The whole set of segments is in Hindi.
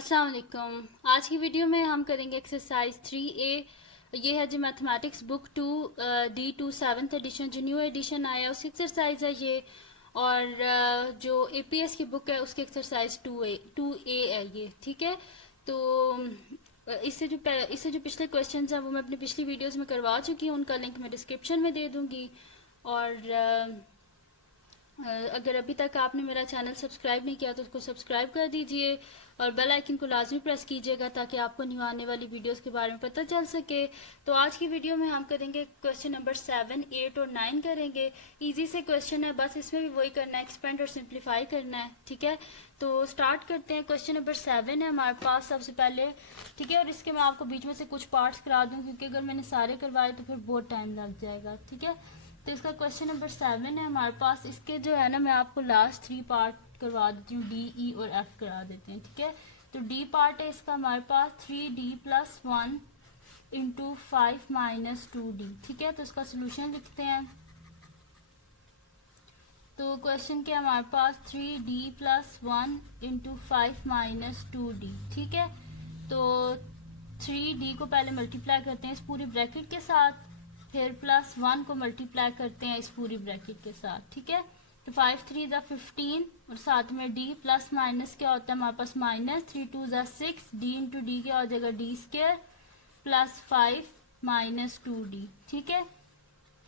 अस्सलाम वालेकुम। आज की वीडियो में हम करेंगे एक्सरसाइज 3A। ये है जी mathematics book 2 D2 7th edition, जो न्यू एडिशन आया उसकी एक्सरसाइज है ये। और जो APS की बुक है उसकी एक्सरसाइज 2A है ये, ठीक है। तो इससे जो पिछले क्वेश्चंस हैं वो मैं अपनी पिछली वीडियोस में करवा चुकी हूँ, उनका लिंक मैं डिस्क्रिप्शन में दे दूँगी। और अगर अभी तक आपने मेरा चैनल सब्सक्राइब नहीं किया तो उसको सब्सक्राइब कर दीजिए और बेल आइकन को लाजमी प्रेस कीजिएगा ताकि आपको न्यू आने वाली वीडियोस के बारे में पता चल सके। तो आज की वीडियो में हम करेंगे क्वेश्चन नंबर 7, 8 और 9 करेंगे। इजी से क्वेश्चन है, बस इसमें भी वही करना है, एक्सपेंड और सिंप्लीफाई करना है, ठीक है। तो स्टार्ट करते हैं। क्वेश्चन नंबर 7 है हमारे पास सबसे पहले, ठीक है। और इसके मैं आपको बीच में से कुछ पार्ट्स करा दूँ क्योंकि अगर मैंने सारे करवाए तो फिर बहुत टाइम लग जाएगा, ठीक है। तो इसका क्वेश्चन नंबर 7 है हमारे पास। इसके जो है ना, मैं आपको लास्ट 3 पार्ट करवा देती हूँ, डी, ई और एफ करा देते हैं, ठीक है। तो डी पार्ट है इसका हमारे पास 3D+1 इंटू 5 - 2D, ठीक है। तो इसका सोल्यूशन लिखते हैं। तो क्वेश्चन क्या हमारे पास 3D+1 इंटू 5 - 2D, ठीक है। तो 3D को पहले मल्टीप्लाई करते हैं इस पूरी ब्रैकेट के साथ, फिर +1 को मल्टीप्लाई करते हैं इस पूरी ब्रैकेट के साथ, ठीक है। तो 5 3 15 और साथ में डी प्लस माइनस क्या होता है हमारे पास माइनस 3 2 6, डी इंटू डी क्या हो जाएगा डी स्क्वायर प्लस 5 - 2D, ठीक है।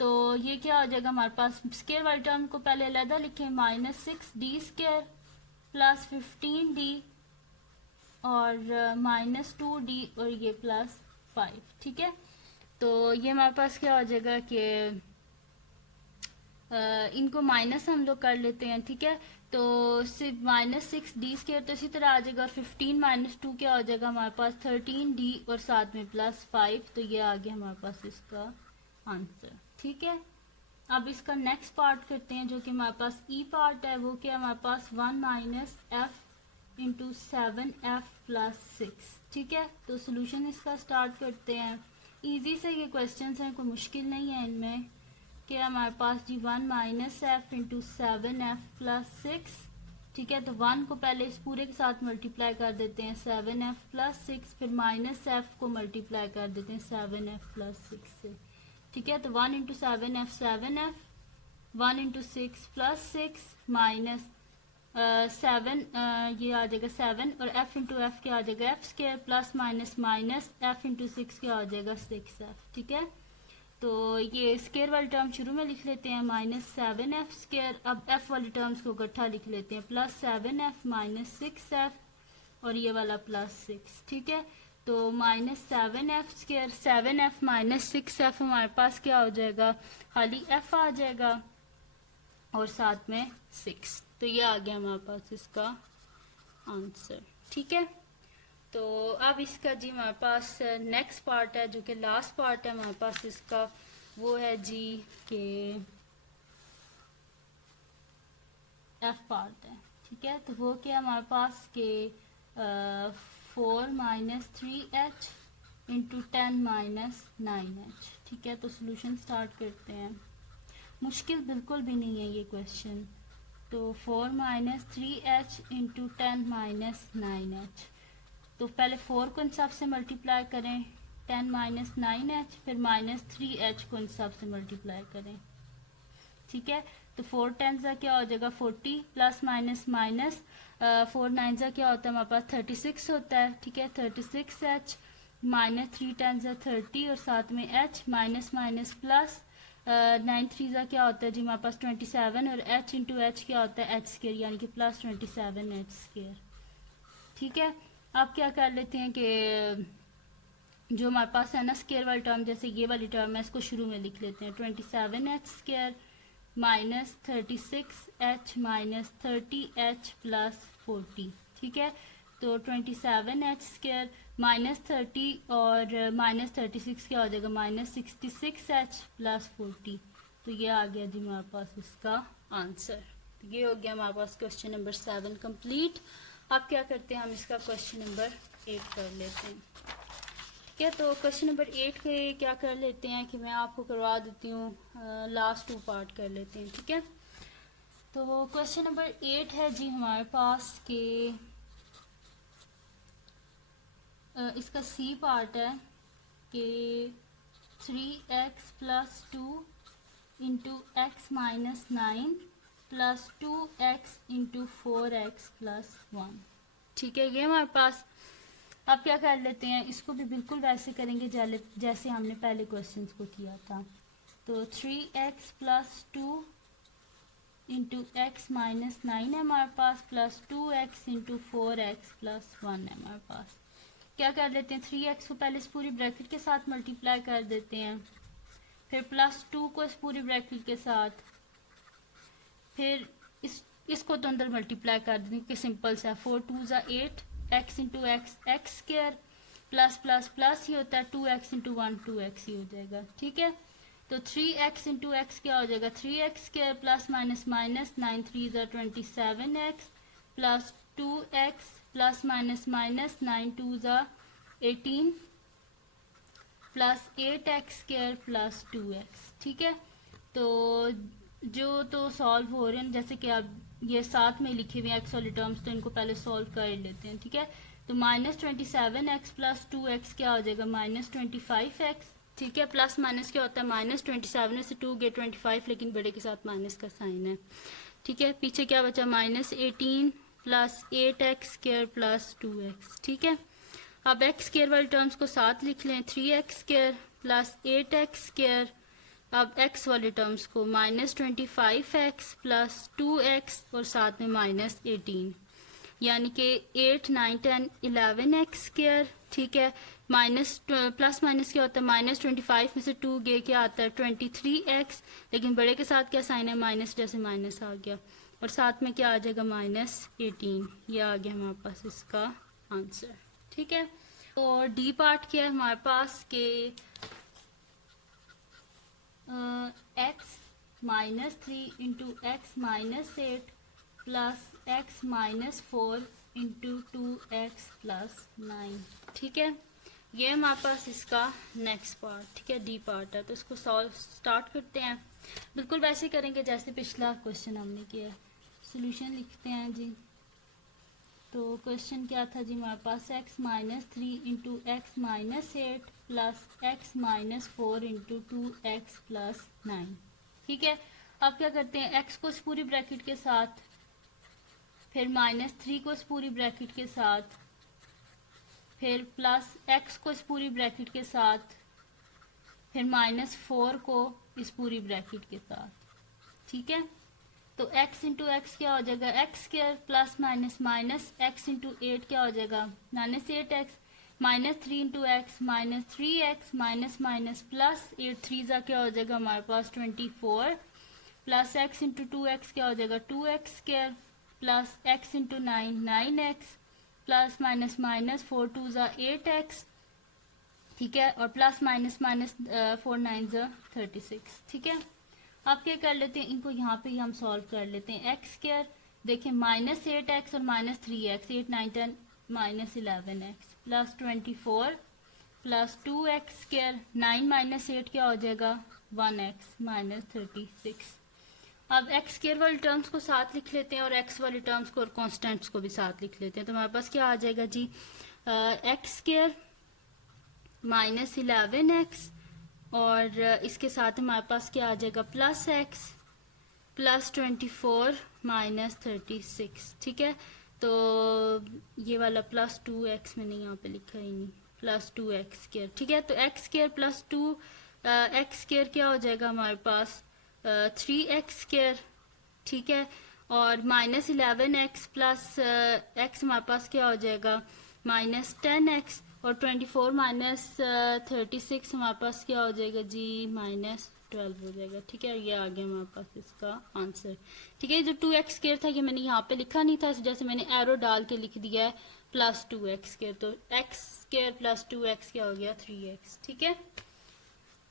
तो ये क्या हो जाएगा हमारे पास, स्क्वायर वाली टर्म को पहले अलग लिखें, -6D स्क्वायर प्लस 15D और -2D और ये +5, ठीक है। तो ये हमारे पास क्या हो जाएगा कि इनको माइनस हम लोग कर लेते हैं, ठीक है। तो सिर्फ -6D स्क्वायर, तो इसी तरह आ जाएगा 15 - 2 क्या हो जाएगा हमारे पास 13D और साथ में +5। तो ये आ गया हमारे पास इसका आंसर, ठीक है। अब इसका नेक्स्ट पार्ट करते हैं जो कि हमारे पास ई पार्ट है। वो क्या हमारे पास 1 - F इंटू 7F + 6, ठीक है। तो सोल्यूशन इसका स्टार्ट करते हैं। इजी से ये क्वेश्चंस हैं, कोई मुश्किल नहीं है इनमें। क्या हमारे पास जी 1 - F इंटू 7F + 6, ठीक है। तो 1 को पहले इस पूरे के साथ मल्टीप्लाई कर देते हैं 7F + 6, फिर -F को मल्टीप्लाई कर देते हैं 7F + 6 से, ठीक है। तो 1 into 7F 7F, 1 into 6 + 6 minus 7, ये आ जाएगा 7 और F इंटू एफ क्या आ जाएगा F square plus minus minus F into 6 क्या आ जाएगा 6F, ठीक है। तो ये स्क्वायर वाली टर्म शुरू में लिख लेते हैं -7F स्क्वायर। अब F वाली टर्म्स को इकट्ठा लिख लेते हैं, +7F - 6F और ये वाला +6, ठीक है। तो -7F स्क्वायर 7F - 6F हमारे पास क्या हो जाएगा, खाली F आ जाएगा और साथ में 6। तो ये आ गया हमारे पास इसका आंसर, ठीक है। तो अब इसका जी हमारे पास नेक्स्ट पार्ट है जो कि लास्ट पार्ट है हमारे पास इसका, वो है जी के एफ पार्ट है, ठीक है। तो वो क्या हमारे पास के 4 - 3H इंटू 10 - 9H, ठीक है। तो सोल्यूशन स्टार्ट करते हैं। मुश्किल बिल्कुल भी नहीं है ये क्वेश्चन। तो 4 - 3H इंटू 10 - 9H, तो पहले 4 को इन सब से मल्टीप्लाई करें, 10 - 9H, फिर -3H को इन सब से मल्टीप्लाई करें, ठीक है। तो 4 10 क्या हो जाएगा 40 प्लस माइनस माइनस 4 9 क्या होता है हमारे पास 36 होता है, ठीक है। 36H -3 10 30 और साथ में H माइनस माइनस प्लस 9 3 क्या होता है जी हमारे पास 27 और H इंटू एच क्या होता है H स्क्वायर यानी कि +27H स्क्वायर, ठीक है। अब क्या कर लेते हैं कि जो हमारे पास है ना स्क्वायर वाली टर्म, जैसे ये वाली टर्म है इसको शुरू में लिख लेते हैं 27H स्क्वायर -36H -30H + 40, ठीक है। तो 27H स्क्वायर -30 और -36 क्या हो जाएगा -66H + 40। तो ये आ गया जी हमारे पास इसका आंसर। तो ये हो गया हमारे पास क्वेश्चन नंबर 7 कंप्लीट। अब क्या करते हैं, हम इसका क्वेश्चन नंबर 8 कर लेते हैं, ठीक है। तो क्वेश्चन नंबर 8 के क्या कर लेते हैं कि मैं आपको करवा देती हूँ, लास्ट 2 पार्ट कर लेते हैं, ठीक है। तो क्वेश्चन नंबर 8 है जी हमारे पास कि इसका सी पार्ट है कि 3x plus 2 into x minus 9 plus 2x into 4x plus 1। ठीक है, ये हमारे पास। अब क्या कर लेते हैं, इसको भी बिल्कुल वैसे करेंगे जैसे हमने पहले क्वेश्चंस को किया था। तो 3x plus 2 into x minus 9 है हमारे पास, plus 2x into 4x plus 1 है हमारे पास। क्या कर लेते हैं, 3x को पहले इस पूरी ब्रैकेट के साथ मल्टीप्लाई कर देते हैं, फिर प्लस 2 को इस पूरी ब्रैकेट के साथ, फिर इसको तो अंदर मल्टीप्लाई कर देंगे कि सिंपल सा 4 2 ज़ा 8 x into x x square plus plus plus ही होता है 2x इंटू 1 2x ही हो जाएगा। ठीक है, तो 3x इंटू एक्स क्या हो जाएगा 3x square plus minus minus 9 3 ज़ा 27x plus 2x plus minus minus 9 2 ज़ा 18 plus 8x square plus 2x। ठीक है, तो जो तो सॉल्व हो रहे हैं, जैसे कि आप ये साथ में लिखे हुए हैं एक्स वाले टर्म्स, तो इनको पहले सॉल्व कर लेते हैं। ठीक है, तो माइनस 27x प्लस 2x क्या हो जाएगा माइनस 25x। ठीक है, प्लस माइनस क्या होता है माइनस 27 से 2 गए 25, लेकिन बड़े के साथ माइनस का साइन है। ठीक है, पीछे क्या बचा minus 18 plus 8x square plus 2x। ठीक है, अब एक्स स्क्र वाले टर्म्स को साथ लिख लें, 3x square plus 8x square, अब x वाले टर्म्स को माइनस 25x प्लस 2x और साथ में माइनस 18, यानी कि 8 9 10 11x स्क्र। ठीक है, माइनस प्लस माइनस क्या होता है माइनस 25 में से 2 गए क्या आता है 23x, लेकिन बड़े के साथ क्या साइन है माइनस, जैसे माइनस आ गया, और साथ में क्या आ जाएगा माइनस 18। ये आ गया हमारे पास इसका आंसर। ठीक है, और डी पार्ट क्या है हमारे पास के x minus 3 into x minus 8 plus x minus 4 into 2x plus 9। ठीक है, ये हमारे पास इसका नेक्स्ट पार्ट। ठीक है, डी पार्ट है, तो इसको सॉल्व स्टार्ट करते हैं। बिल्कुल वैसे करेंगे जैसे पिछला क्वेश्चन हमने किया है। सोल्यूशन लिखते हैं जी। तो क्वेश्चन क्या था जी हमारे पास, x minus 3 into x minus 8 plus x minus 4 into 2x plus 9। ठीक है, अब क्या करते हैं, एक्स को इस पूरी ब्रैकेट के साथ, फिर माइनस 3 को इस पूरी ब्रैकेट के साथ, फिर प्लस एक्स को इस पूरी ब्रैकेट के साथ, फिर माइनस 4 को इस पूरी ब्रैकेट के साथ। ठीक है, तो x इंटू एक्स क्या हो जाएगा x square plus minus minus x into 8 क्या हो जाएगा minus 8x, minus 3 into x minus 3x minus minus plus 8 3 ज़ा क्या हो जाएगा हमारे पास 24 प्लस x इंटू 2x क्या हो जाएगा 2x square plus x into 9 9x plus minus minus 4 2 ज़ा 8x। ठीक है, और प्लस माइनस माइनस 4 9 ज़ा 36। ठीक है, अब क्या कर लेते हैं, इनको यहाँ पे ही हम सॉल्व कर लेते हैं। एक्स स्क्र देखें माइनस 8x और minus 3x 8 9 10 minus 11x plus 24 plus 2x square 9 minus 8 क्या हो जाएगा 1x माइनस 36। अब एक्स स्क्र वाले टर्म्स को साथ लिख लेते हैं और एक्स वाले टर्म्स को और कॉन्स्टेंट्स को भी साथ लिख लेते हैं। तो हमारे पास क्या आ जाएगा जी एक्स स्क्र माइनस 11x और इसके साथ हमारे पास क्या आ जाएगा प्लस एक्स प्लस 24 माइनस 36। ठीक है, तो ये वाला प्लस 2x मैंने यहाँ पे लिखा ही नहीं, प्लस 2x स्क्र। ठीक है, तो x square plus 2x square क्या हो जाएगा हमारे पास 3x स्क्र। ठीक है, और माइनस 11x प्लस x हमारे पास क्या हो जाएगा माइनस 10x, और 24 माइनस 36 हमारे पास क्या हो जाएगा जी माइनस 12 हो जाएगा। ठीक है, ये आ गया हमारे पास इसका आंसर। ठीक है, जो 2x स्क्र था ये मैंने यहाँ पे लिखा नहीं था, इस वजह से मैंने एरो डाल के लिख दिया है प्लस 2x स्क्र, तो x स्क्र प्लस 2x क्या हो गया 3x। ठीक है,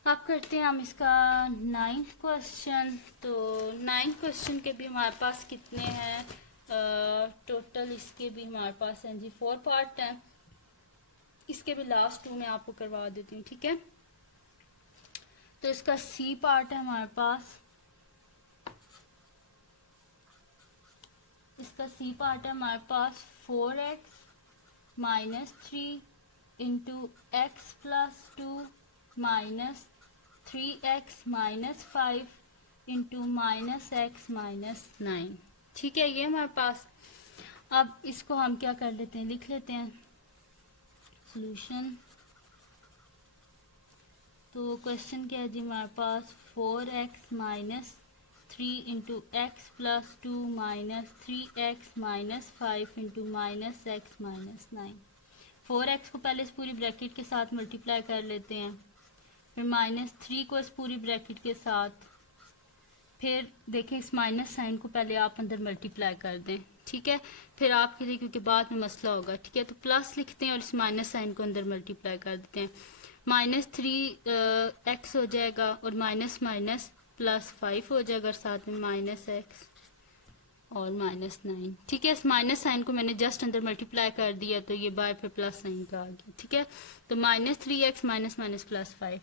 अब करते हैं हम इसका 9th क्वेश्चन। तो 9th क्वेश्चन के भी हमारे पास कितने हैं टोटल, इसके भी हमारे पास हैं जी 4 पार्ट हैं। इसके भी लास्ट 2 मैं आपको करवा देती हूँ। ठीक है, तो इसका सी पार्ट है हमारे पास, इसका सी पार्ट है हमारे पास 4x minus 3 into x plus 2 minus 3x minus 5 into minus x minus 9। ठीक है, ये हमारे पास। अब इसको हम क्या कर लेते हैं, लिख लेते हैं सॉल्यूशन। तो क्वेश्चन क्या है जी हमारे पास, 4x minus 3 into x plus 2 minus 3x minus 5 into minus x minus 9। 4x को पहले इस पूरी ब्रैकेट के साथ मल्टीप्लाई कर लेते हैं, फिर माइनस 3 को इस पूरी ब्रैकेट के साथ, फिर देखें इस माइनस साइन को पहले आप अंदर मल्टीप्लाई कर दें। ठीक है, फिर आपके लिए क्योंकि बाद में मसला होगा। ठीक है, तो प्लस लिखते हैं और इस माइनस साइन को अंदर मल्टीप्लाई कर देते हैं। माइनस 3x हो जाएगा और माइनस माइनस प्लस 5 हो जाएगा और साथ में माइनस एक्स और माइनस 9। ठीक है, इस माइनस साइन को मैंने जस्ट अंदर मल्टीप्लाई कर दिया तो ये बाय फिर प्लस साइन का आ गया। ठीक है, तो minus 3x minus minus plus 5,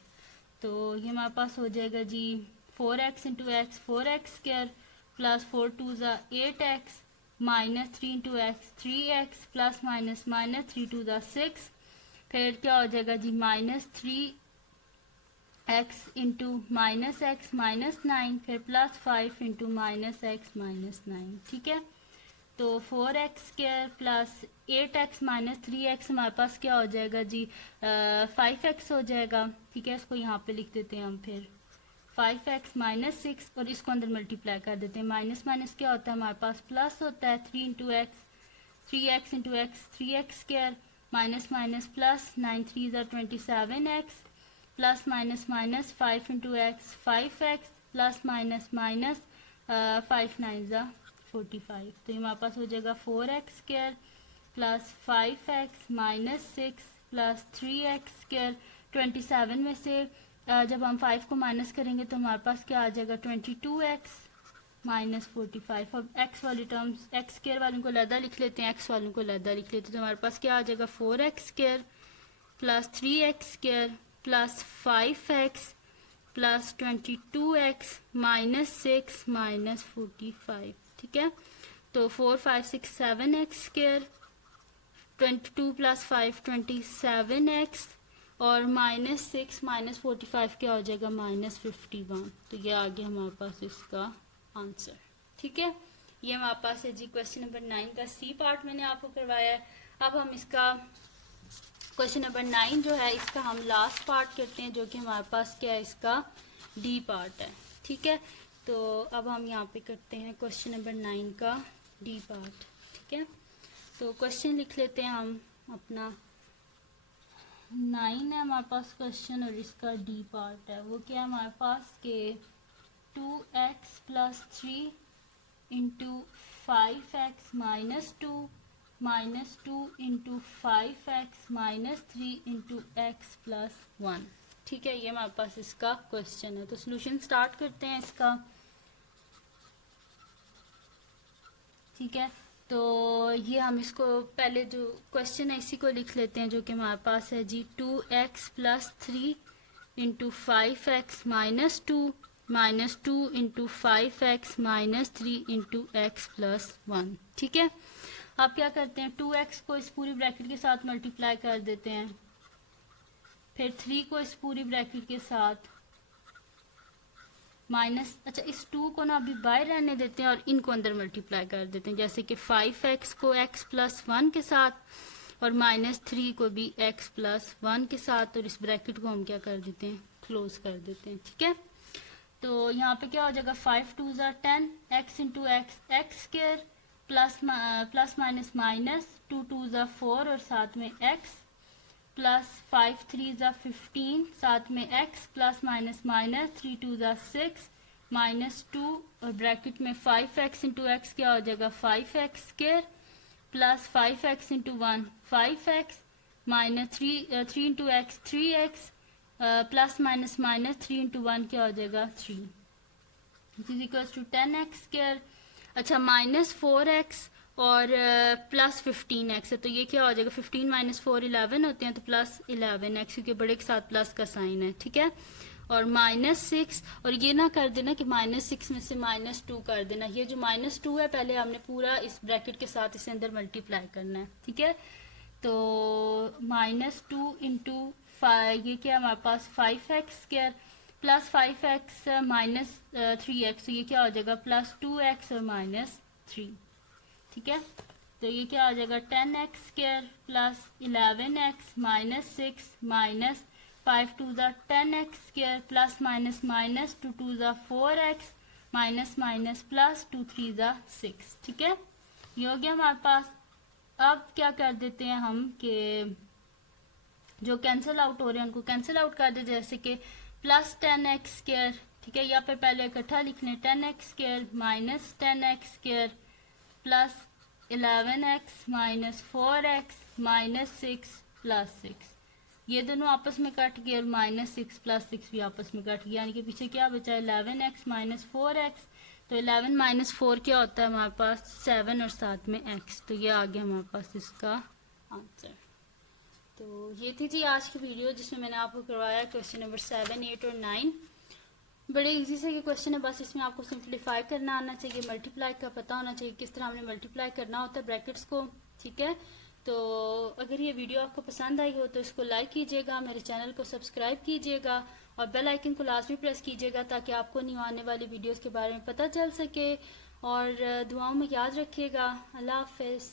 तो ये हमारे पास हो जाएगा जी 4x into x 4x square plus 4 two ज़ा 8x minus 3 into x 3x plus minus minus 3 two ज़ा 6, फिर क्या हो जाएगा जी minus 3x into minus x minus 9, फिर plus 5 into minus x minus 9। ठीक है, तो 4x square plus 8x minus 3x हमारे पास क्या हो जाएगा जी 5x हो जाएगा। ठीक है, इसको यहाँ पे लिख देते हैं हम, फिर 5x माइनस 6 और इसको अंदर मल्टीप्लाई कर देते हैं। माइनस माइनस क्या होता है हमारे पास प्लस होता है, 3 into x 3x into x 3x square minus minus plus 9 3 ज़ा 27x plus minus minus 5 into x 5x plus minus minus 5 9 ज़ा 45। तो ये हमारे पास हो जाएगा 4x square plus 5x minus 6 plus 3x square. 27 में से जब हम 5 को माइनस करेंगे तो हमारे पास क्या आ जाएगा 22x माइनस 45। अब x वाली टर्म्स x स्क्वायर वालों को अलग लिख लेते हैं, x वालों को अलग लिख लेते हैं, तो हमारे पास क्या आ जाएगा 4x square plus 3x square plus 5x plus 22x minus 6 minus 45। ठीक है, तो 4 5 6 7x स्क्वायर 22 प्लस 5 27x और माइनस 6 माइनस 45 क्या हो जाएगा माइनस 51। तो ये आ गया हमारे पास इसका आंसर। ठीक है, ये हमारे पास है जी क्वेश्चन नंबर 9 का सी पार्ट मैंने आपको करवाया है। अब हम इसका क्वेश्चन नंबर 9 जो है इसका हम लास्ट पार्ट करते हैं, जो कि हमारे पास क्या है इसका डी पार्ट है। ठीक है, तो अब हम यहाँ पे करते हैं क्वेश्चन नंबर 9 का डी पार्ट। ठीक है, तो क्वेश्चन लिख लेते हैं हम अपना। 9 है हमारे पास क्वेश्चन और इसका डी पार्ट है। वो क्या है हमारे पास के 2x plus 3 into 5x minus 2 minus 2 into 5x minus 3 into x plus 1। ठीक है, ये हमारे पास इसका क्वेश्चन है। तो सोल्यूशन स्टार्ट करते हैं इसका। ठीक है, तो ये हम इसको पहले जो क्वेश्चन है इसी को लिख लेते हैं, जो कि हमारे पास है जी 2x plus 3 into 5x minus 2 minus 2 into 5x minus 3 into x plus 1। ठीक है, आप क्या करते हैं 2x को इस पूरी ब्रैकेट के साथ मल्टीप्लाई कर देते हैं, फिर 3 को इस पूरी ब्रैकेट के साथ माइनस, अच्छा इस 2 को ना अभी बाहर रहने देते हैं और इनको अंदर मल्टीप्लाई कर देते हैं, जैसे कि 5x को x प्लस 1 के साथ और माइनस 3 को भी x प्लस 1 के साथ, और इस ब्रैकेट को हम क्या कर देते हैं क्लोज कर देते हैं। ठीक है, तो यहाँ पे क्या हो जाएगा 5 2 ज़ा 10 x into x x square plus minus minus 2 2 ज़ा 4 और साथ में x प्लस 5 3 ज़ा 15 साथ में x प्लस माइनस माइनस 3 2 ज़ा 6 माइनस 2 और ब्रैकेट में 5x इंटू एक्स क्या हो जाएगा 5x square plus 5x into 1 5x minus 3 into x 3x plus minus minus 3 into 1 क्या हो जाएगा 3 is equals to 10x square. अच्छा माइनस 4x और प्लस 15x है, तो ये क्या हो जाएगा 15 माइनस 4 11 होते हैं, तो प्लस 11x क्योंकि बड़े के साथ प्लस का साइन है। ठीक है, और माइनस 6 और ये ना कर देना कि माइनस 6 में से माइनस 2 कर देना, ये जो माइनस 2 है पहले हमने पूरा इस ब्रैकेट के साथ इसे अंदर मल्टीप्लाई करना है। ठीक है, तो -2 इंटू ये क्या है हमारे पास 5x² plus 5x minus 3x, तो ये क्या हो जाएगा +2x और -3। ठीक है, तो ये क्या हो जाएगा 10x² plus 11x minus 6 minus 5 2 10x² plus minus minus 2 2 4x minus minus plus 2 3 6। ठीक है, ये हो गया हमारे पास। अब क्या कर देते हैं हम कि जो कैंसिल आउट हो रहे हैं उनको कैंसिल आउट कर दे, जैसे कि +10x²। ठीक है, यहाँ पे पहले इकट्ठा लिख लें 10x² minus 10x² plus 11x minus 4x minus 6 plus 6, ये दोनों आपस में कट गए और -6 प्लस 6 भी आपस में कट गया, यानी कि पीछे क्या बचा है 11x माइनस 4x। तो 11 माइनस 4 क्या होता है हमारे पास 7 और साथ में x, तो ये आ गया हमारे पास इसका आंसर। तो ये थी जी आज की वीडियो जिसमें मैंने आपको करवाया क्वेश्चन नंबर 7, 8 और 9। बड़े इजी से ये क्वेश्चन है, बस इसमें आपको सिंप्लीफाई करना आना चाहिए, मल्टीप्लाई का पता होना चाहिए किस तरह हमने मल्टीप्लाई करना होता है ब्रैकेट्स को। ठीक है, तो अगर ये वीडियो आपको पसंद आई हो तो इसको लाइक कीजिएगा, मेरे चैनल को सब्सक्राइब कीजिएगा और बेल आइकन को लाजमी प्रेस कीजिएगा ताकि आपको न्यू आने वाली वीडियोस के बारे में पता चल सके। और दुआओं में याद रखिएगा। अल्लाह हाफिज़।